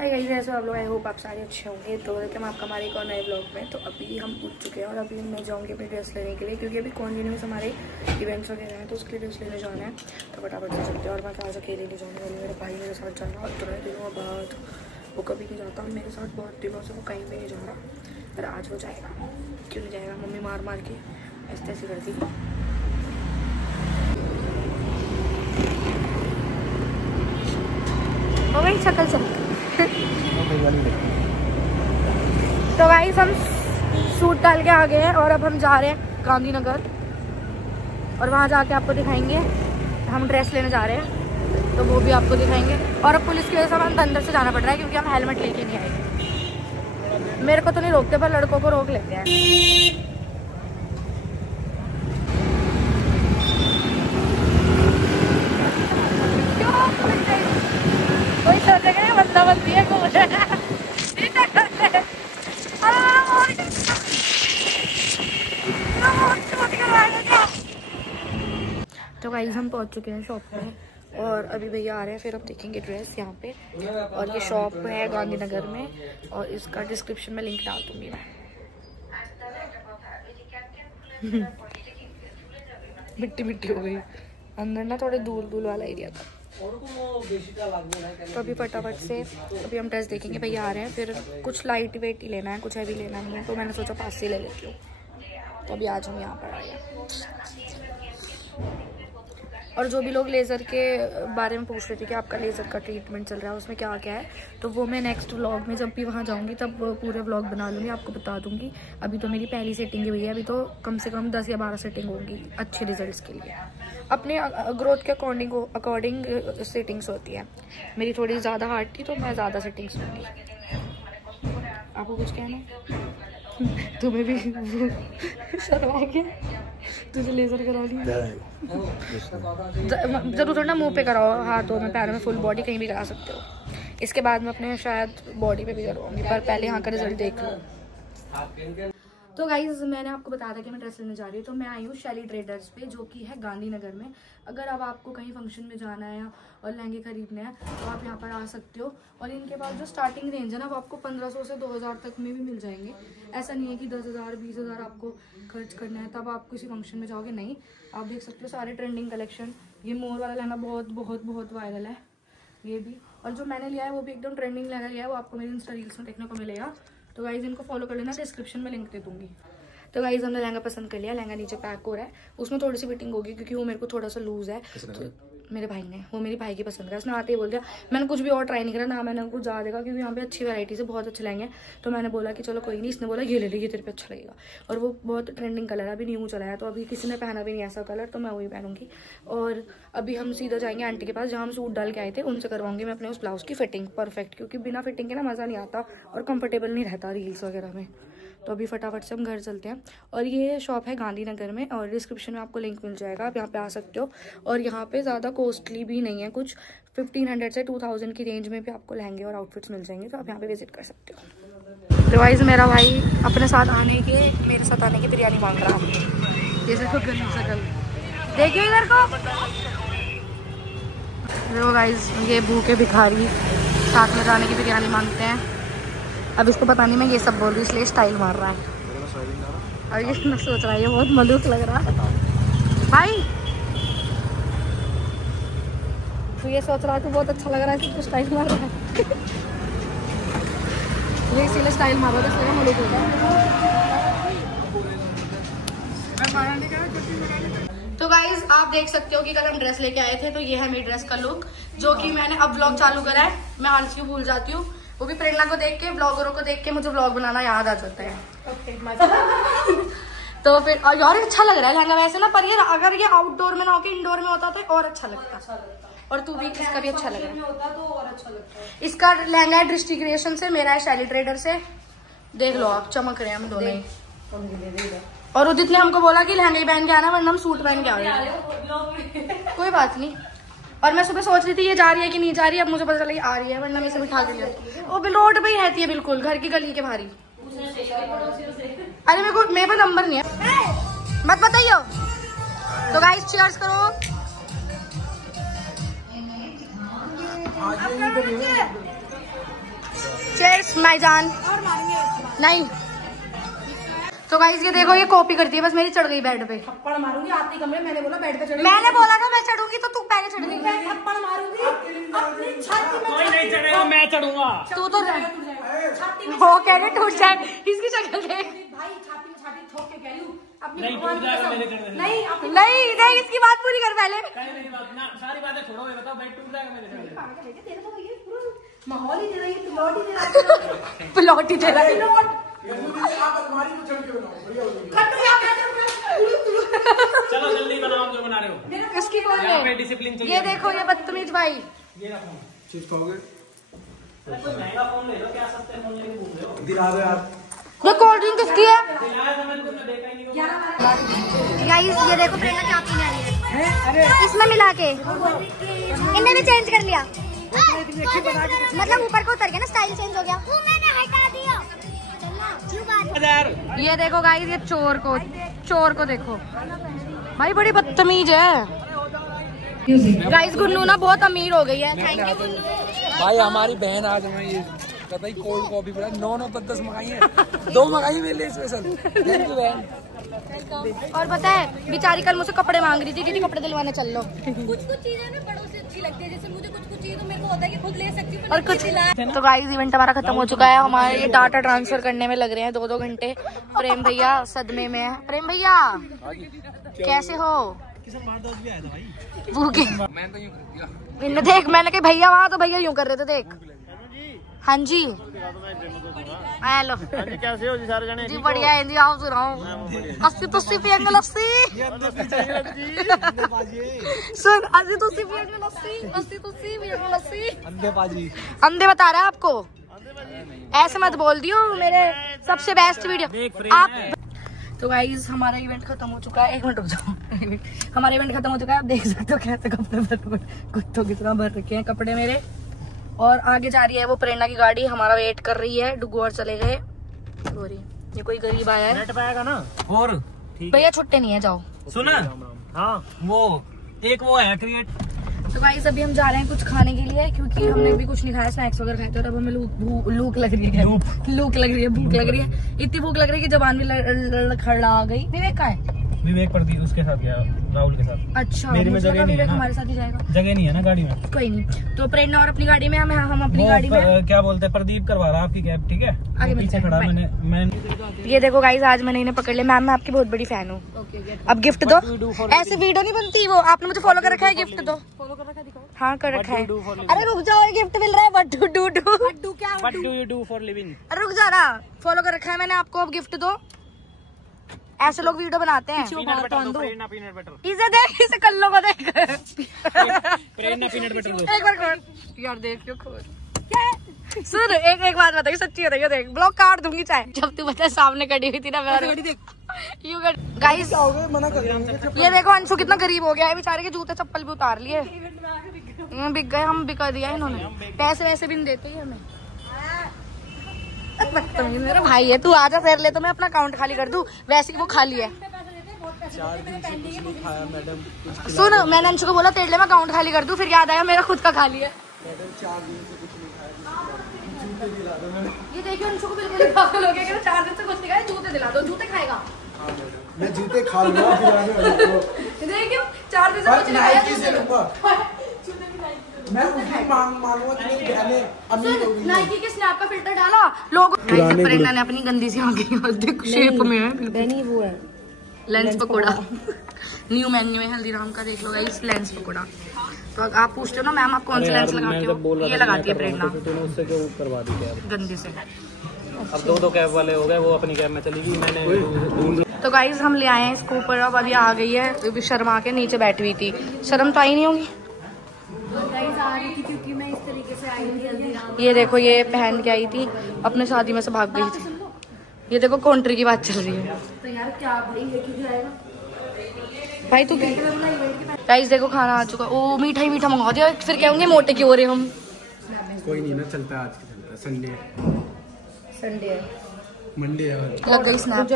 Hi guys, कैसे हो आप लोग? आई होप आप सारे अच्छे होंगे। तो वेलकम आपका हमारे एक और नए ब्लॉग में। तो अभी हम उठ चुके हैं और अभी मैं जाऊंगी अपनी ड्रेस लेने के लिए, क्योंकि अभी कॉन्टिन्यूस हमारे इवेंट्स वगैरह हैं, तो उसके लिए ड्रेस लेने जाना है। तो फटाफट से चलते हैं। और मैं आज अकेले नहीं जाने वाली, मेरे भाई मेरे साथ जाना। और तुरंत दिनों बाद वो कभी नहीं जाता मेरे साथ, बहुत दिनों से वो कहीं भी नहीं जा रहा, पर आज वो जाएगा। क्यों नहीं जाएगा? मम्मी मार मार के ऐसे ऐसे करती। हो गई शक्ल चल। तो गाइस हम सूट डाल के आ गए हैं और अब हम जा रहे हैं गांधीनगर, और वहाँ जाके आपको दिखाएंगे। हम ड्रेस लेने जा रहे हैं तो वो भी आपको दिखाएंगे। और अब पुलिस की वजह से हमें अंदर से जाना पड़ रहा है, क्योंकि हम हेलमेट लेके नहीं आए। मेरे को तो नहीं रोकते, पर लड़कों को रोक लेते हैं। कोई सोचेगा बंदा बंदी है कौन है। तो गाइस हम पहुंच चुके हैं शॉप पे, और अभी भैया आ रहे हैं, फिर हम देखेंगे ड्रेस यहाँ पे। और ये शॉप है गांधीनगर में, और इसका डिस्क्रिप्शन में लिंक डाल दूंगी मैं। मिट्टी मिट्टी हो गई अंदर ना, थोड़े दूर दूर वाला एरिया था। तो अभी फटाफट से अभी हम ड्रेस देखेंगे। भैया आ रहे हैं, फिर कुछ लाइट वेट ही लेना है, कुछ हैवी लेना नहीं है। तो मैंने सोचा पास से ले लेती हूँ। तो अभी आज हम यहाँ पर आए हैं। और जो भी लोग लेज़र के बारे में पूछ रहे थे कि आपका लेज़र का ट्रीटमेंट चल रहा है, उसमें क्या क्या है, तो वो मैं नेक्स्ट व्लॉग में जब भी वहाँ जाऊँगी तब पूरे व्लॉग बना लूँगी, आपको बता दूँगी। अभी तो मेरी पहली सेटिंग ही हुई है, अभी तो कम से कम 10 या 12 सेटिंग होगी अच्छे रिजल्ट्स के लिए। अपने ग्रोथ के अकॉर्डिंग सेटिंग्स होती है। मेरी थोड़ी ज़्यादा हार्ड थी तो मैं ज़्यादा सेटिंग्स लूँगी। आपको कुछ कहना है? तुम्हें भी शर्म आ गया? तुझे लेज़र करा ली? जरूर थोड़ा ना मुंह पे कराओ, हाथों में, पैरों में, फुल बॉडी कहीं भी करा सकते हो। इसके बाद मैं अपने शायद बॉडी पे भी करवाऊंगी, पर पहले यहाँ का रिजल्ट देख लो। तो गाइज मैंने आपको बताया था कि मैं ड्रेस लेने जा रही हूँ, तो मैं आई हूँ शैली ट्रेडर्स पे, जो कि है गांधीनगर में। अगर अब आपको कहीं फंक्शन में जाना है और लहंगे खरीदने हैं तो आप यहाँ पर आ सकते हो। और इनके पास जो स्टार्टिंग रेंज है ना, वो आपको 1500 से 2000 तक में भी मिल जाएंगे। ऐसा नहीं है कि 10,000 20,000 आपको खर्च करना है तब आप किसी फंक्शन में जाओगे, नहीं। आप देख सकते हो सारे ट्रेंडिंग कलेक्शन। ये मोर वाला लहंगा बहुत बहुत बहुत वायरल है, ये भी। और जो मैंने लिया है वो भी एकदम ट्रेंडिंग लहंगा लिया है, वो आपको मेरी इंस्टा रील्स में देखने को मिलेगा। तो गाइज इनको फॉलो कर लेना, डिस्क्रिप्शन में लिंक दे दूंगी। तो गाइज हमने लहंगा पसंद कर लिया। लहंगा नीचे पैक हो रहा है, उसमें थोड़ी सी फिटिंग होगी क्योंकि वो मेरे को थोड़ा सा लूज है। तो मेरे भाई ने, वो मेरी भाई की पसंद का, उसने आते ही बोल दिया। मैंने कुछ भी और ट्राई नहीं करा ना, मैंने कुछ ज़्यादा देखा, क्योंकि यहाँ पे अच्छी वैरायटी से बहुत अच्छे लहंगे हैं। तो मैंने बोला कि चलो कोई नहीं। इसने बोला ये ले लीजिए, तेरे पे अच्छा लगेगा। और वो बहुत ट्रेंडिंग कलर है, अभी न्यू चला है, तो अभी किसी ने पहना भी नहीं ऐसा कलर, तो मैं वही पहनूंगी। और अभी हम सीधा जाएंगे आंटी के पास, जहाँ हम सूट डाल के आए थे, उनसे करवाऊंगी मैं अपने उस ब्लाउज की फिटिंग परफेक्ट, क्योंकि बिना फिटिंग के ना मज़ा नहीं आता और कंफर्टेबल नहीं रहता रील्स वगैरह में। तो अभी फटाफट से हम घर चलते हैं। और ये शॉप है गांधीनगर में, और डिस्क्रिप्शन में आपको लिंक मिल जाएगा, आप यहाँ पे आ सकते हो। और यहाँ पे ज़्यादा कॉस्टली भी नहीं है, कुछ 1500 से 2000 की रेंज में भी आपको लहंगे और आउटफिट्स मिल जाएंगे, तो आप यहाँ पे विजिट कर सकते हो। तो गाइस मेरा भाई अपने साथ आने के, मेरे साथ आने की बिरयानी मांग रहा है। जैसे तो शकल देखिए इधर को। देखो गाइस, ये भूखे भिखारी साथ में जाने की बिरयानी मांगते हैं। अब इसको पता नहीं मैं ये सब बोल रही हूँ, इसलिए स्टाइल मार रहा है। और ये सोच रहा है ये बहुत मलूक लग रहा है भाई। तो ये सोच रहा है तो बहुत अच्छा लग रहा है, इसको स्टाइल मार रहा है। ये इसीलिए स्टाइल मार रहा है, इसलिए मलूक हो गया। तो गाइज आप देख सकते हो कि कल हम ड्रेस लेके आए थे, तो ये है मेरी ड्रेस का लुक, जो कि मैंने अब व्लॉग चालू करा है। मैं आलसी भूल जाती हूँ, वो भी प्रेरणा को देख के, ब्लॉगरों को देख के मुझे व्लॉग बनाना याद आ जाता है। तो फिर यार अच्छा लग रहा है लहंगा वैसे ना, पर ये अगर ये आउटडोर में ना होकर इंडोर में होता तो और अच्छा लगता। और तू भी, इसका भी अच्छा लग रहा है। इसका लहंगा है दृष्टि क्रिएशन से, मेरा है शैली ट्रेडर से। देख लो आप, चमक रहे हैं हम दोनों ही। और उदित ने हमको बोला कि लहंगा ही पहन के आना, वरना हम सूट पहन के आ गए। कोई बात नहीं। और मैं सुबह सोच रही थी ये जा रही है कि नहीं जा रही है, अब मुझे पता चला आ रही है, वरना मैं इसे बिठा के लिया। वो रोड पे ही रहती है, बिल्कुल घर की गली के भारी। अरे मेरे पे नंबर नहीं है, मत बताइयो। तो गाइस चीयर्स करो। चीयर्स माय जान। नहीं तो गाइस ये देखो, ये कॉपी करती है बस, मेरी चढ़ गई बेड पे। थप्पड़ मारूंगी आती कमरे, मैंने बोला बेड पे चढ़, मैंने बोला था मैं चढ़ूंगी तो तू पहले चढ़ गई। मैं थप्पड़ मारूंगी अपनी छाती में। कोई नहीं चढ़ेगा, मैं चढ़ूंगा। तू तो छाती में वो कह रहे टूट जाए, इसकी शक्ल देख भाई, छाती में छाती ठोक के कह लूं अपनी। नहीं नहीं इसकी बात पूरी कर पहले। सारी बातें छोड़ो, ये बताओ बेड टूट जाएगा मेरे माहौल ही दे रही है, प्लॉट ही दे रहा है, प्लॉट ही दे रहा है। चलो जल्दी बनाओ, जो बना रहे हो। इसकी कौन है? डिसिप्लिन चाहिए। ये देखो, ये बदतमीज भाई। ये चीज खाओगे? कोई महंगा फोन ले लो, क्या सस्ते फोन लेके घूम रहे हो? दिला दो यार। ये कोल्ड ड्रिंक किसकी है? दिलाया था मैंने, तुमने देखा ही नहीं। गाइस ये देखो, प्रेरणा क्या पीने आई है इसमें मिला के, इन्हें भी चेंज कर लिया। मतलब ऊपर को उतर गया ना, स्टाइल चेंज हो गया। वो मैंने हटा दिया। ये देखो गाइस, ये चोर को देखो भाई, बड़ी बदतमीज है। गाइस गुन्नू ना बहुत अमीर हो गई है। थैंक यू गुन्नू भाई, हमारी बहन आज हमें ये कतई कोल्ड कॉफी पिला, 9-9 मंगाई है, 2 मंगाई मेरे लिए स्पेशल। थैंक यू बहन। और पता है बेचारी कल मुझसे कपड़े मांग रही थी, दीदी कपड़े दिलवाने चल लो। कुछ चीजें ना बड़ों से अच्छी लगती है, जैसे मुझे कुछ चीजें तो मेरे को होता है कि खुद ले सकती हूँ, और कुछ। तो गाइस इवेंट हमारा खत्म हो चुका है, हमारे ये डाटा ट्रांसफर करने में लग रहे हैं 2-2 घंटे। प्रेम भैया सदमे में है। प्रेम भैया कैसे हो? भूखे इन्हें देख, मैंने कहा भैया वहाँ, तो भैया यूं कर रहे थे देख। हाँ जी हेलो कैसे हो जी सारे जने? जी बढ़िया है जी, आओ सुनाओ। 80 पियेंगे लस्सी। सुन 80 पियेंगे लस्सी। अंधे बता रहा है आपको, ऐसे मत बोल दियो। मेरे सबसे बेस्ट वीडियो आप। तो गाइज हमारा इवेंट खत्म हो चुका है। 1 मिनट रुक जाओ। हमारा इवेंट खत्म हो चुका है, आप देख सकते हो कैसे कपड़े भर, कुत्तों की तरह भर रखे हैं कपड़े मेरे। और आगे जा रही है वो प्रेरणा की गाड़ी, हमारा वेट कर रही है। डुगू और चले गए। सॉरी, ये कोई गरीब आया है। नेट पाएगा ना? और भैया छुट्टे नहीं है, जाओ। सुना? हाँ, वो एक वो है क्रिएट। तो गाइस अभी हम जा रहे हैं कुछ खाने के लिए, क्योंकि हमने भी कुछ नहीं खाया, स्नैक्स वगैरह खाए थे। और अब हमें लूक लग रही है, लूक लग रही है, भूख लग रही है। इतनी भूख लग रही है कि जबान भी लड़खड़ा गई। विवेक का है? विवेक प्रदीप उसके साथ गया, राहुल के साथ। अच्छा, मेरी में जगह नहीं है ना, हमारे साथ ही जाएगा। जगह नहीं है ना गाड़ी में। कोई नहीं, तो प्रेरणा और अपनी गाड़ी में, हम अपनी गाड़ी में। क्या बोलते हैं, प्रदीप करवा रहा आपकी कैब, ठीक है? आगे पीछे खड़ा मैंने। ये देखो गाइस, आज मैंने इन्हें पकड़ लिया। मैम मैं आपकी बहुत बड़ी फैन हूँ। अब गिफ्ट दो। ऐसे वीडियो नहीं बनती, वो आपने मुझे फॉलो कर रखा है, गिफ्ट दो। हाँ कर रखा है। अरे रुक जाओ, गिफ्ट मिल रहा है। What do you do for living? अरे रुक जा रहा, फॉलो कर रखा है मैंने आपको, अब गिफ्ट दो। ऐसे लोग वीडियो बनाते हैं। इसे देख, इसे कल्लो को देख। एक बार यार देख सुन, एक बात बताइए, सच्ची बताइए, देख ब्लॉग काट दूंगी चाहे। जब तू बता सामने कटी हुई थी ना, गाइस ये देखो अंशु कितना गरीब हो गया है, बेचारे के जूते चप्पल भी उतार लिए। बिक गए, हम बिका दिया इन्होंने। पैसे वैसे भी नहीं देते ही हमें। मेरा भाई है, तू आजा फेर ले तो मैं अपना अकाउंट खाली कर दूं। वैसे वो खाली है। 4 दिन से कुछ नहीं खाया मैडम। सुन, मैंने अंशु को बोला तेरे लिए मैं अकाउंट खाली कर दूं, फिर याद आया मेरा खुद का खाली है। मैडम 4 दिन से कुछ नहीं खाया, जूते दिला दो मैंने। ये देखिए अंशु को बिल्कुल ही पागल हो गया, 4 दिन से कुछ नहीं खाया, जूते दिला दो। जूते खाएगा? मैं जूते खा लूंगा। देखियो 4 दिन से कुछ नहीं खाया, मैं उसकी मांगूंगा कि मेरी बहनें अमीर हो गई। नाइकी के स्नैप का फिल्टर डाला लोग। प्रेरणा ने अपनी गंदी सी आंखें शेप में है, नहीं वो है लेंस पकोड़ा। न्यू मेन्यू है हल्दीराम का, देख लो गाइस, लेंस पकोड़ा। तो आप पूछते हो ना मैम आप कौन सी लेंस लगाते हो, ये लगाती है प्रेरणा। उससे क्यों करवा दी कैब गंदी से? अब 2 कैब वाले हो गए, वो अपनी कैब में चली गई। मैंने तो गाइस हम ले आए हैं इसको ऊपर, अब अभी आ गई है। शर्मा के नीचे बैठी हुई थी, शर्म तो आई नहीं होगी। क्योंकि मैं इस तरीके से आई थी। ये देखो, ये पहन के आई थी, अपने शादी में से भाग गई थी। ये देखो कॉन्ट्री की बात चल रही है। तो यार क्या भाई लेके जाएगा भाई तू? गाइस देखो खाना आ चुका। ओ मीठा ही मीठा मंगा दिया, फिर कहोगे मोटे क्यों हो रहे हम। कोई नहीं ना, चलता है, आज की चलता है। संडे है, मंडे है। लग गई स्नैप।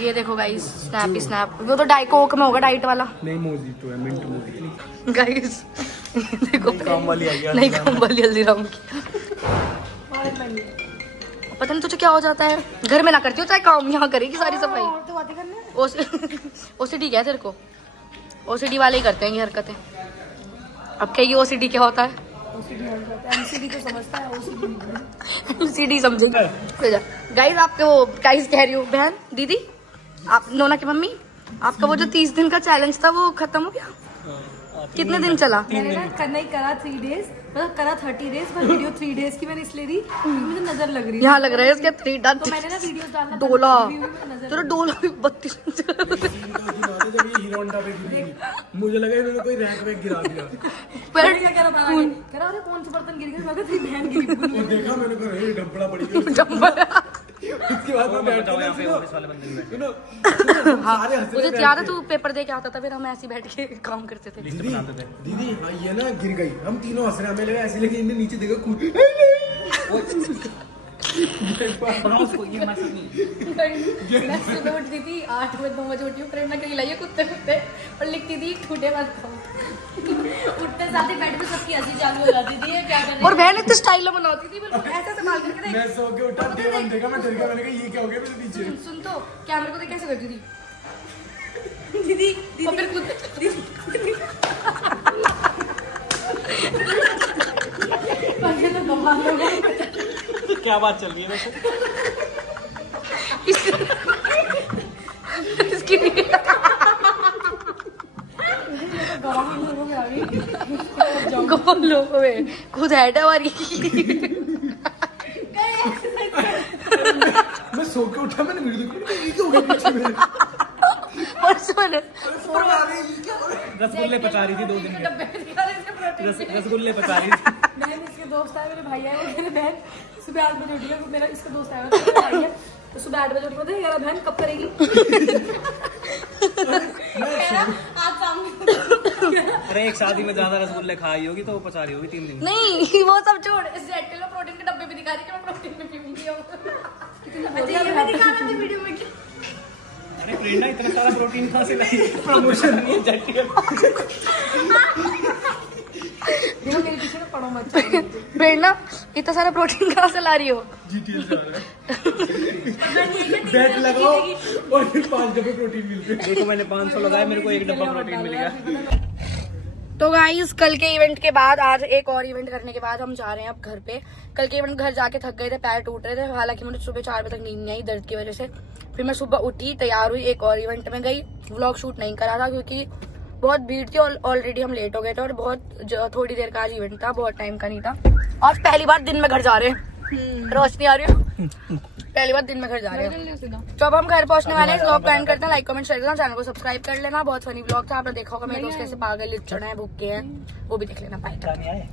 ये देखो गाइस, स्नैप ही स्नैप। वो तो डाइट कोक में होगा, डाइट वाला नहीं। मोजीटो है, मिंट मोजी। गाइस देखो काम वाली आ गई, नहीं काम वाली हल्दीराम की। पता नहीं तुझे क्या हो जाता है, घर में ना करती हो चाहे काम, यहाँ करेगी सारी सफाई। ओसीडी क्या है तेरे को? ओसीडी वाले ही करते हैं ये हरकतें। अब क्या ये ओसीडी क्या होता है? एमसीडी तो समझता है, ओसीडी समझेगा। गाइस आपके वो गाइस कह रही हूँ बहन दीदी, आप नोना की मम्मी, आपका वो जो 30 दिन का चैलेंज था वो खत्म हो गया? कितने दिन चला? मैंने ना करना ही करा 3 डेज, मतलब करा 30 डेज, पर वीडियो 3 डेज की मैंने इसलिए दी मुझे नजर लग रही है। यहाँ लग रहा है इसके 3 डन। तो मैंने ना वीडियोस डालना डोला तेरा डोला भी 32 मुझे लगा इन्होंने कोई रैंक वैंक गिरा दिया। क्या कह रहा था? कह रहा अरे कौन सा बर्तन गिर गया? मैं कहा तेरी बहन गिरी। और देखा मैंने कहा ये डंपड़ा पड़ी गई। उसके बाद मैं बैठ यहाँ पे ऑफिस वाले बंदे भी बैठे। हाँ मुझे याद है तू पेपर दे के आता था, फिर हम ऐसे बैठ के काम करते थे। लिस्ट बनाते थे। दीदी ये ना गिर गई, हम तीनों हंस रहे हैं, हमें लगा ऐसे लगे इनने नीचे देखा कूद। बनाओ उसको, ये मैं नहीं। मैं सुबह उठती थी 8 बजे 9 बजे उठी हूँ, प्रेरणा के लाइए कुत्ते कुत्ते और लिखती थी ठूठे मत खाओ। उठते साथ ही बेड पे सबकी हंसी चालू हो जाती थी, ये क्या कर रही और बहन इतने स्टाइल में बनाती थी, बिल्कुल ऐसे संभाल करके देख। मैं सो के उठा, देवन देखा, मैं डर गया, मैंने कहा ये क्या हो गया मेरे पीछे। सुन तो कैमरे को देख कैसे करती थी दीदी और फिर खुद तो कमाल हो गया। क्या बात चल रही है वैसे? इसकी कौन लोगों में खुद हेड है हमारी। मैं सो के उठा, मैंने वीडियो देखा, ये क्या हो गया पीछे मेरे। और सुन रसगुल्ले पचा रही थी 2 दिन में। रसगुल्ले पचा रही थी। बहन इसके दोस्त आए, मेरे भाई आए, वो मेरे बहन सुबह 8 बजे उठी है, मेरा इसका दोस्त आया मेरा भाई है, तो सुबह 8 बजे उठी बोलते यार बहन कब करेगी? आज शाम अरे एक शादी में ज्यादा रसगुल्ले खाई होगी तो वो पचा रही होगी 3 दिन में। नहीं वो सब छोड़, इस जेटल में प्रोटीन के डब्बे भी दिखा रही कि मैं प्रोटीन में पीऊंगी। अच्छा ये भी दिखाना थी वीडियो में। अरे प्रेरणा इतना सारा प्रोटीन कहाँ से लाई? प्रमोशन नहीं है जेटल। मेरे पीछे में पड़ो मत। प्रेरणा इतना सारा प्रोटीन कहाँ से ला रही हो? जीटीएल से आ रहा है। बैट लगाओ और फिर 5 डब्बे प्रोटीन मिलते हैं। देखो मैंने 500 लगाए, मेरे को 1 डब्बा प्रोटीन मिल गया। तो गाइस कल के इवेंट के बाद आज एक और इवेंट करने के बाद हम जा रहे हैं अब घर पे। कल के इवेंट घर जाके थक गए थे, पैर टूट रहे थे, हालांकि मुझे सुबह 4 बजे तक नींद नहीं आई दर्द की वजह से। फिर मैं सुबह उठी, तैयार हुई, एक और इवेंट में गई। व्लॉग शूट नहीं करा था क्योंकि बहुत भीड़ थी और ऑलरेडी हम लेट हो गए थे और बहुत थोड़ी देर का आज इवेंट था, बहुत टाइम का नहीं था। और पहली बार दिन में घर जा रहे हैं, रोशनी आ रही हो, पहली बार दिन में घर जा रहे हैं। तो अब हम घर पहुंचने वाले हैं। व्लॉग को एंड करते हैं, लाइक कमेंट शेयर करना, चैनल को सब्सक्राइब कर लेना। बहुत फनी व्लॉग था, आपने देखा होगा मेरे दोस्त कैसे पागल चढ़े हैं, भूखे हैं, वो भी देख लेना। बाय।